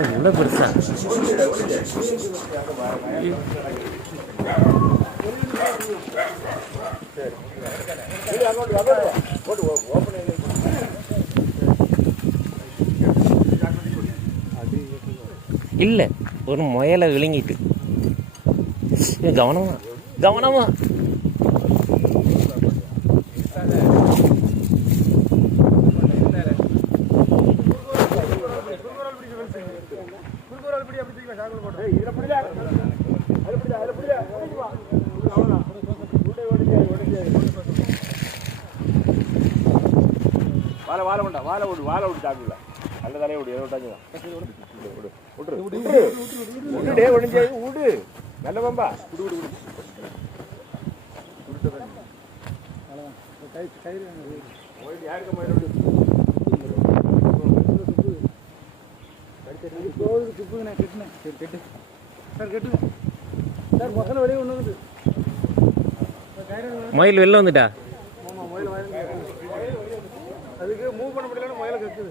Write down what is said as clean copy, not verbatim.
இவ்வளோ பெருசா இல்லை, ஒரு முயலை விழுங்கிட்டு. கவனமா கவனமா. வாழை விட்டு சாப்பிடல நல்ல தலையை விடு விட்டாச்சு ஒடிஞ்சு விடு நல்ல பம்பா மயில் வெளில வந்துட்டா. அதுக்கு மூவ் பண்ண முடியலன்னு முயலை கத்துது.